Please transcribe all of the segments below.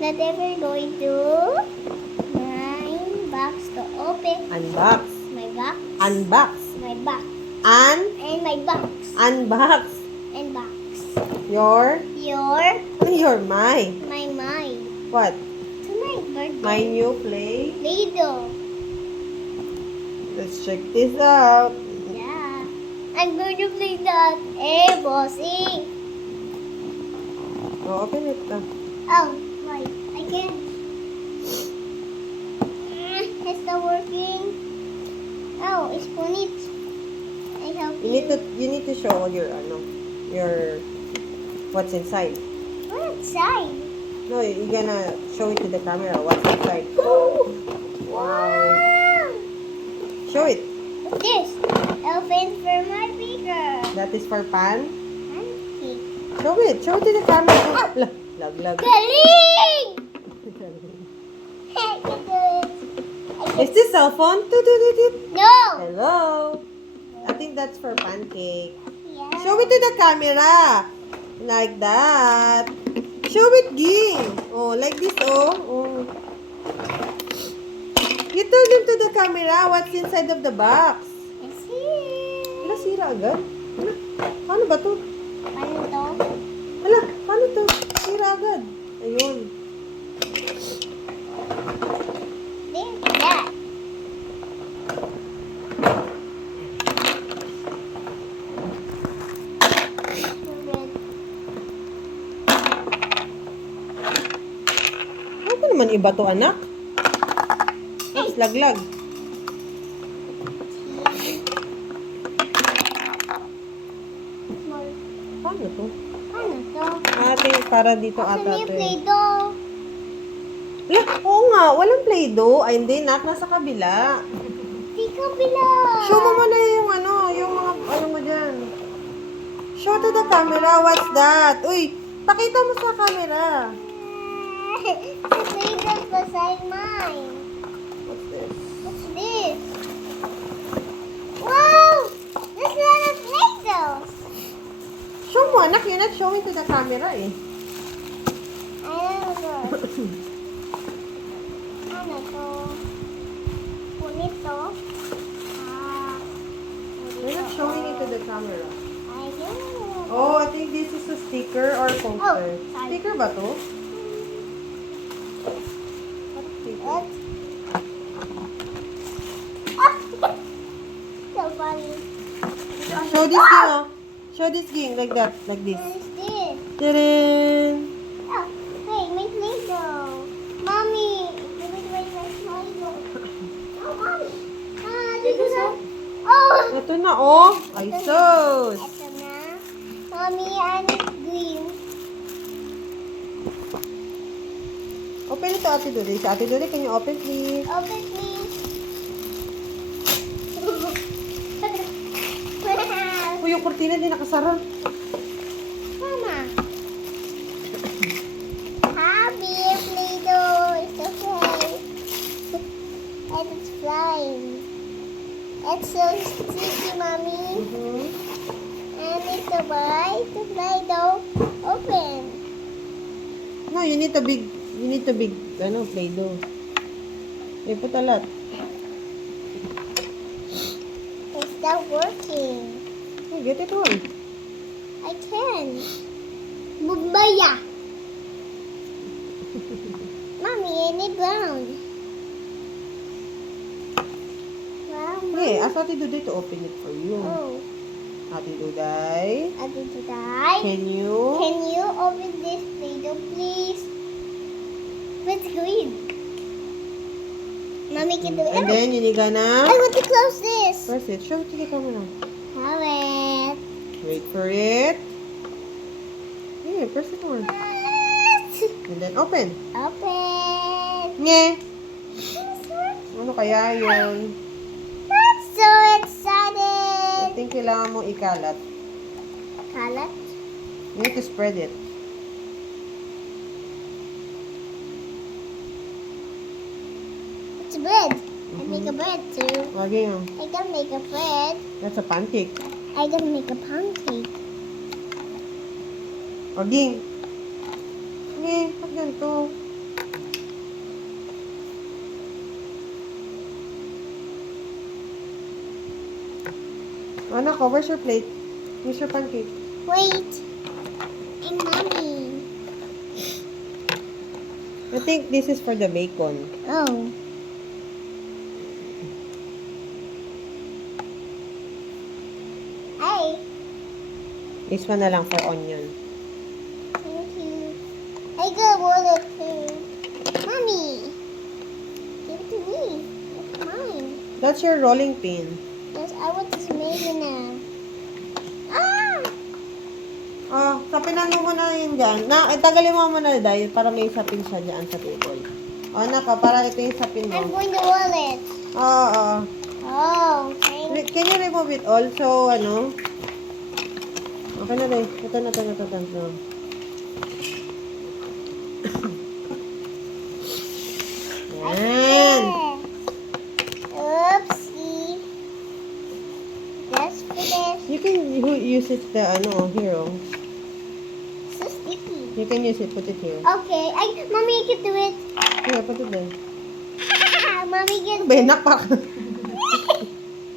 Now then we're going to my box to open Unbox. my box. Unbox. My box. And my box. Unbox. And box. Your my. My. What? To my birthday. My new play. Play-Doh. Let's check this out. Yeah. I'm going to play that. Eh, bossing. Oh, open it. Oh, wait. I can't. It's not working. Oh, it's punit. I help you. You need to show all your what's inside. What outside? No, you're gonna show it to the camera. What's inside? Wow. Show it. What's this? Elephant for my beaker. That is for pan. Pancake. Show it. Show it to the camera. Lag. Galing! I can do it. Is this cell phone? No! Hello. I think that's for pancake. Yeah. Show it to the camera. Like that. Show it, Ging. Oh, like this, oh. You told him to the camera what's inside of the box. I see. Hala, sira agad. Hala, paano ba to? Ano to? Hala, paano to? Sira agad. Ayun. There's that. Ano naman iba to, anak? Oops, laglag. Small. Paano to? Ano to? Ate, para dito Asan ata yung to. Play-Doh? Hala, oo nga, walang Play-Doh. Ay, hindi, nak, nasa kabila. Di ka bila. Show mo muna yung yung mga, mo dyan. Show to the camera, what's that? Uy, pakita mo sa camera. The Play-Doh beside mine. What's this? What's this? Wow! There's a lot of Play-Dohs. Show mo, anak, you're not showing to the camera eh. Ano to? Ano to? Punit to? Ah. You're not showing it to the camera. I don't know. Oh, I think this is a sticker or poster. Oh, sorry. Sticker ba to? What sticker? What? Ah! So funny. Show this ging, oh. Show this ging, like that, like this. What is this? Tadaan! Oh, hey, my Play-Doh. Mommy, wait, Play-Doh. Oh, Mommy. Ah, dito na. Oh! Ito na, oh. Ay, sus. Ito na. Mommy, and green. Open ito, Ate Dudy. Si Ate Dudy, can you open, please? Open, please. Uy, yung kurtina di nakasara. Mama. Happy Play-Doh. It's okay. And it's flying. It's so sticky, Mommy. And it's a white Play-Doh. Open. No, you need a big, Play-Doh. You put a lot. It's not working. Oh, get it all. I can. Bubaya. Mommy, I need brown. Wow, Hey, Mommy. ask Ate Dudy to open it for you. Oh, Ate Duday, I did die. can you? Can you open this Play-Doh, please? It's green. Mommy can do it. And then, you gonna I want to close this. press it. Show it to the camera. Have it. Wait for it. Yeah, press it on. And then, open. Open. Nge! Ano kaya yun? I'm so I excited. think kailangan mo ikalat. Kalat. You need to spread it. It's bread. I make a bread too. Lagi yun. I can make a bread. That's a pancake. I can make a pancake. Lagi. Sige, ba't ganito? Anak ko, where's your plate? Where's your pancake? Wait. And mommy. I think this is for the bacon. Oh. Hey. This one na lang for onion. Thank you. I got wallet too. Mommy. Give it to me. It's mine. That's your rolling pin. Yes, I want this maybe now. Ah! Oh, sapin mo na yun dyan. Tagalin mo muna dahil para may sapin siya dyan sa table. O, anak ka, para ito yung sapin I'm mo. going to wallet. Oo. Oh, thank Can you remove it all? So, ano? Okay na rin. Ito. Yan. Oopsie. Just finished. You can use it the, here, oh. So sticky. You can use it. Put it here. Okay, mommy can do it. Here, put it there. Mommy can do it. Benak pa.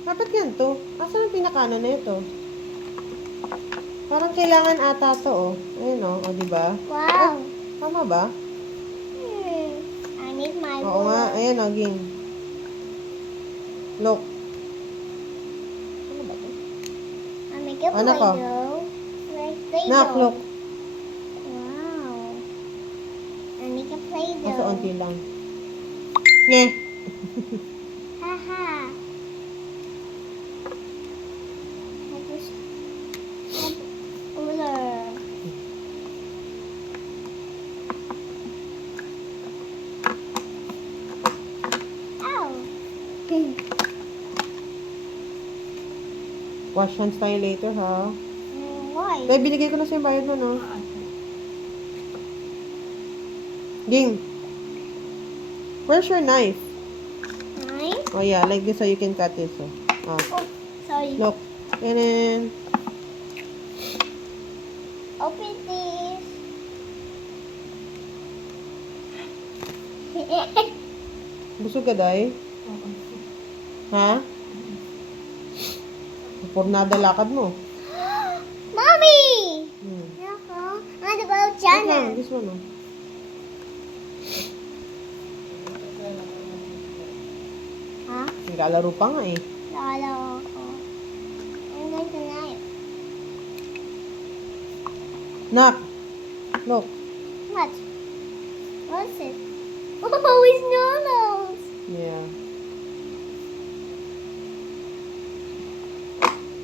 Dapat yan to. Asan ang pinakano na ito? Parang kailangan ata to, oh. Ayun, oh. O, diba? Wow. Tama ba? I need my Oo nga. wallet. Ayan, oh, ging. Look. Ano ba to? I make a Anak ko. Play-Doh. Like Play-Doh. Nak, look. Wow. I make a Play-Doh. Nasa onti lang. Nye. Haha. I just ruler. Ow. Wash hands tayo later, ha? Why? Dahil binigay ko na sa yung bayad mo, no? Ging. Where's your knife? Nice. Oh, yeah. Like this so you can cut this, oh. Oh. Oh, sorry. Look. And then, Open this. busog ka, day? Ha? Pornada lakad mo. Mommy! Hmm. What about Wait Jana? lang, this one, oh. Ha? Naglalaro pa nga, eh. Lalo ako. I'm going to knife. Nak. Look. What? What's it? Oh, it's noodles. Yeah.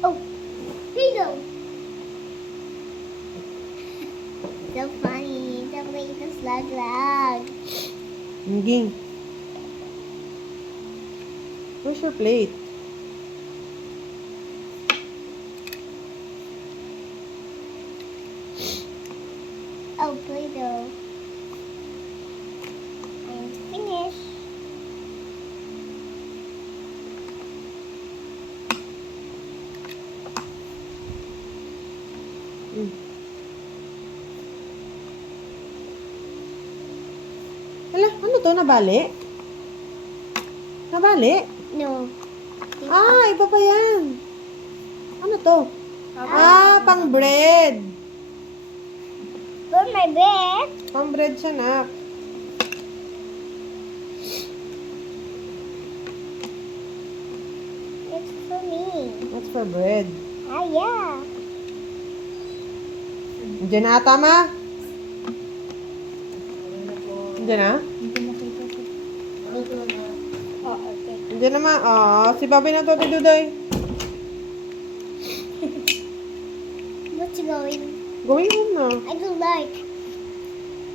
Oh, here you go. So funny. The plate is lag. Ging. Where's your plate? Oh, Play-Doh. I'm finished. Hmm. Hala, ano to? Nabali? Nabali? No. Ah, iba pa yan. Ano to? Ah, pang bread. For my bed. Pang bread siya, nak. It's for me. That's for bread. Ah, yeah. Diyan na, tama? Diyan na? Oh, okay. Diyan naman. Ah, si Babay na to, Dudoy. What's going? Going home na. I don't like.